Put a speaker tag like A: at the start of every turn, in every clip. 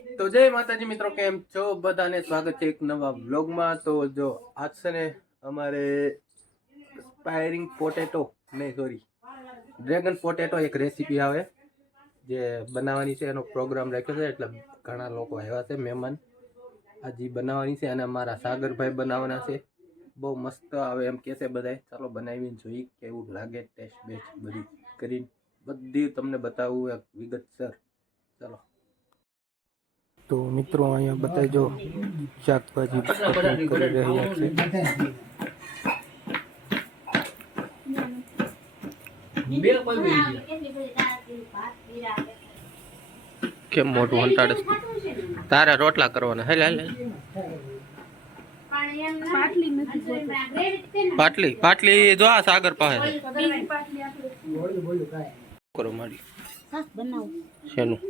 A: તો જય માતાજી મિત્રો, કેમ છો? બધાને સ્વાગત છે એક નવા વ્લોગમાં. તો જો આજ છે ને અમારે સ્પાયરિંગ પોટેટો નહીં સોરી ડ્રેગન પોટેટો એક રેસીપી આવે, જે બનાવવાની છે. એનો પ્રોગ્રામ રાખ્યો છે, એટલે ઘણા લોકો આવ્યા છે, મહેમાન. આજે બનાવવાની છે અને અમારા સાગરભાઈ બનાવવાના છે. બહુ મસ્ત આવે એમ કહેશે બધાય. ચાલો બનાવીને જોઈ કેવું લાગે ટેસ્ટ બેસ્ટ બધી કરીને. બધી તમને બતાવું એક વિગતસર ચાલો. તો મિત્રો અહીંયા બતાવજો શાકભાજી કટિંગ કરી રહ્યા છે. કેમ મોટું હંટાડે? તારે રોટલા કરવાના. હેલે હેલે પાટલી પાટલી જો આ સાગર પાસે કરો મારી. શેનું?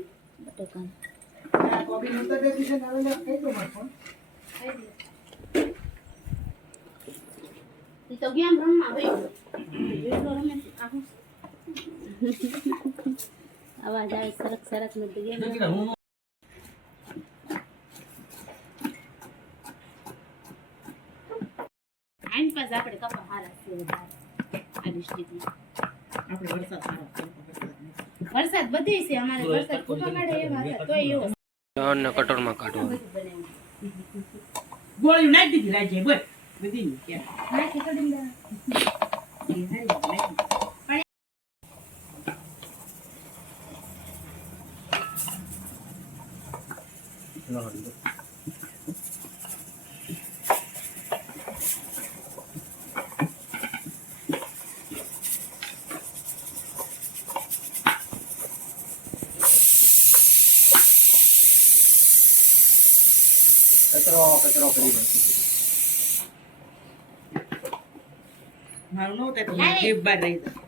B: અવાજ આવે આપણે કપા હારા આ ડિસ્ટ્રિક્ટમાં વરસાદ બધી છે, અમારે વરસાદ ખૂબ કાઢે એવા હતા તો એવો
A: અને કટોરમાં કાઢવાનું
C: ગોળી નાખી દીધી રાજ્ય બોલ બધી ની કે
B: નાખી કડીને દેવાનું.
A: કચરો કચરો કરી નાખી.
C: મારું નો તે જીભ બાર રહી જાય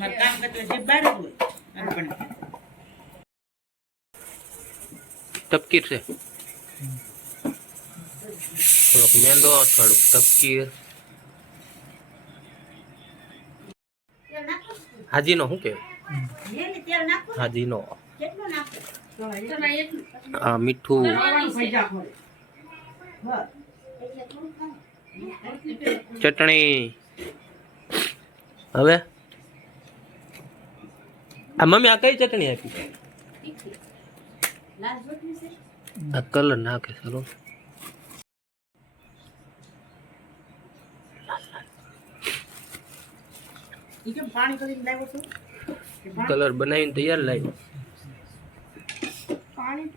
C: મારે કામ કરતો જીભ બાર હોય
A: તપકીર છે. થોડોક મેંદો થોડુંક તપકીર. હાજીનો શું કે હાજીનો. આ મીઠું. ચટણી. હવે? આ મમ્મી આ કઈ ચટણી આપી? આ કલર નાખે ચાલો
C: ઈ કેમ પાણી કરીને લાવ્યો છો? કે પાણી
A: કલર બનાવીને તૈયાર લાવી
C: પાણી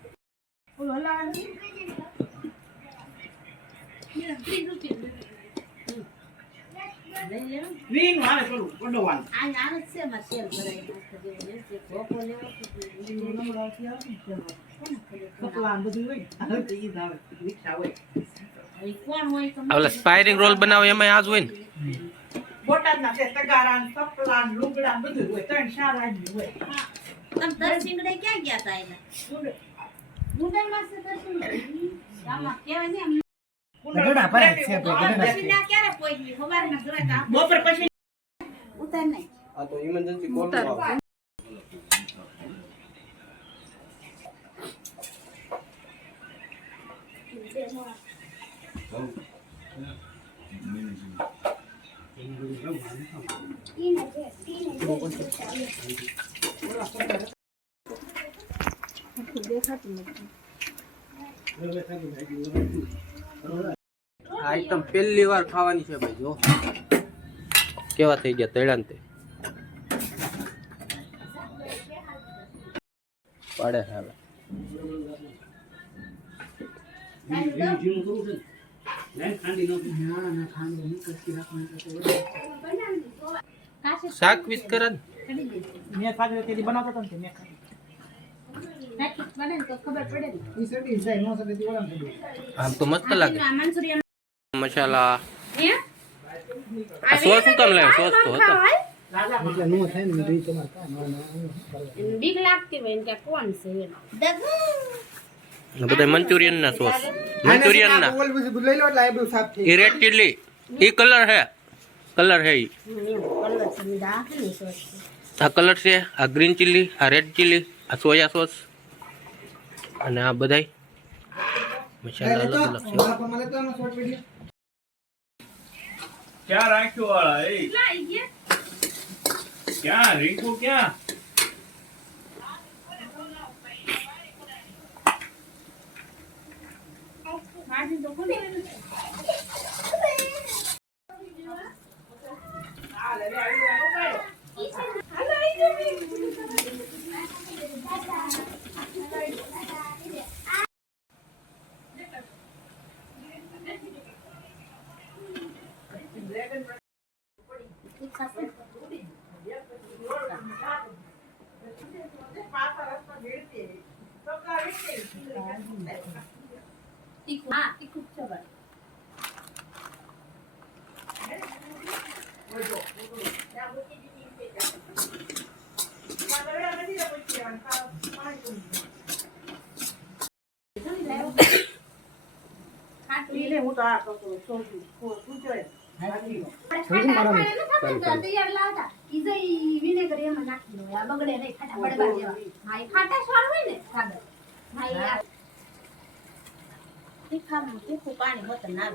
C: ને ને
A: સ્પાયરિંગ રોલ બનાવે એમાં આજ હોય ને.
C: બોટાદના છે તગારા ને લુગડા બધું હોય ત્રણ ચાર હોય.
B: હા. તમે દરસિંગડે ક્યાં ગયા તા એના? મુંબઈમાં છે દરસિંગડે ગામમાં કહેવાય ને એમ.
C: ગઢડા પર છે.
B: પછી ના ક્યારે પહોંચી સવારના જરાક આ
C: બપોર પછી.
B: ઉતાર નહીં.
A: આ તો ઇમરજન્સી કોલ આવે. આ આઈટમ પહેલી વાર ખાવાની છે ભાઈ, જો. કેવા થઈ ગયા તળ્યા તે. પાડે હવે શાક વિસ ને
B: કરી દે
C: મેં ખાધું તેથી બનાવતો હતો ને તે મેં ખાધું.
B: નાખી બને ને તો ખબર પડે ને.
C: ઈ સડી જાય નો સડી તી ઓલામ સડી
A: આમ તો મસ્ત લાગે.
B: આ મંચુરિયન
A: મસાલા.
B: હે?
A: આ સોસ શું કામ લાવ્યો? સોસ તો હતો.
C: એટલે નો થાય ને ઈ તમારે કામ
B: એને બીક લાગતી હોય ને કે કોણ છે એમ
A: આ બધા મંચુરિયન ના સોસ મંચુરિયન ના
C: ઓલ બધું લઈ લો એટલે આ બધું સાફ થઈ
A: એ રેડ ચીલી એ કલર હે. કલર હે ઈ.
B: એવું કલર છે મીઠા આખી સોસ છે.
A: આ કલર છે આ ગ્રીન ચીલી આ રેડ ચીલી આ સોયા સોસ. અને આ બધાય મસાલા અલગ અલગ છે.
D: ક્યાં રાખ્યો વાળા એ? ક્યાં? રીંકુ ક્યાં
B: કોને તીખું વિનેગર એમાં નાખી દો બગડે નહીં ખાટા પડવા જેવા ખાટા સ્વાદ હોય ને સાગર તીખામાં તીખું પાણી હોત ના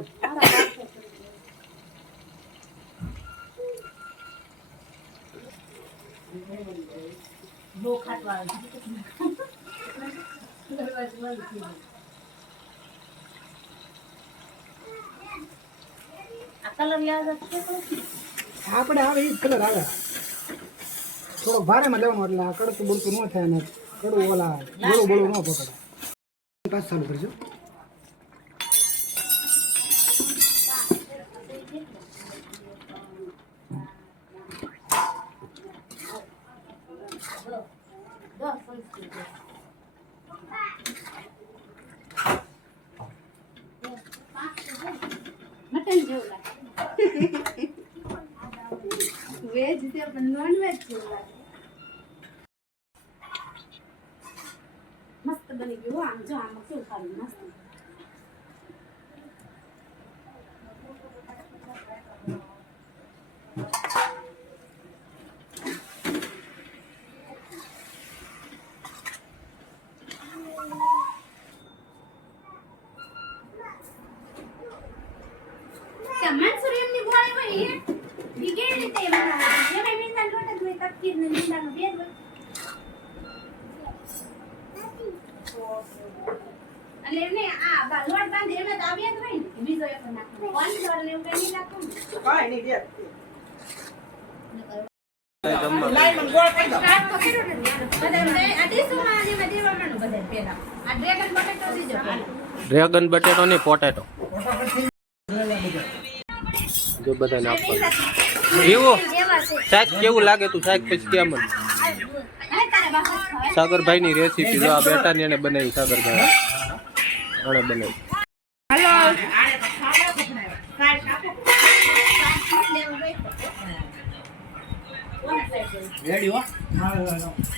B: આવે
E: એ જ કલર આવે. થોડો ભારેમાં લેવાનો એટલે આ કડતું બળતું ન થાય કરજો.
B: મટન જેવું લાગે. વેજ છે પણ નોન વેજ જેવું મસ્ત બની ગયું હો. આમ જો આમાં કેવું સારું મસ્ત કે મંચુરિયનની ગોળી હોય એ ઈ કેવી રીતે એમ બનાવે? એમાંય મીંડાનો લોટ જ હોય, તપકીર ને મીંડાનો ભેદ હોય. એટલે એને આ બા- બાંધ બાંધે એમને તો આ હોય ને, બીજો એક નાખવાનો. કોર્નફ્લોર ને એવું કંઈ નહીં નાખો
C: કાંઈ નહીં દે.
B: બધા અને ડ્રેગન
A: બટેટો ને પોટેટો. જો બધાને આપવાનું એવું. શાક કેવું લાગે તું? શાક પછી કેમ
B: અને
A: સાગરભાઈ ની રેસીપી જો આ બેટા ને એને બનાવી સાગરભાઈ. આણે
E: બને. હા, હા.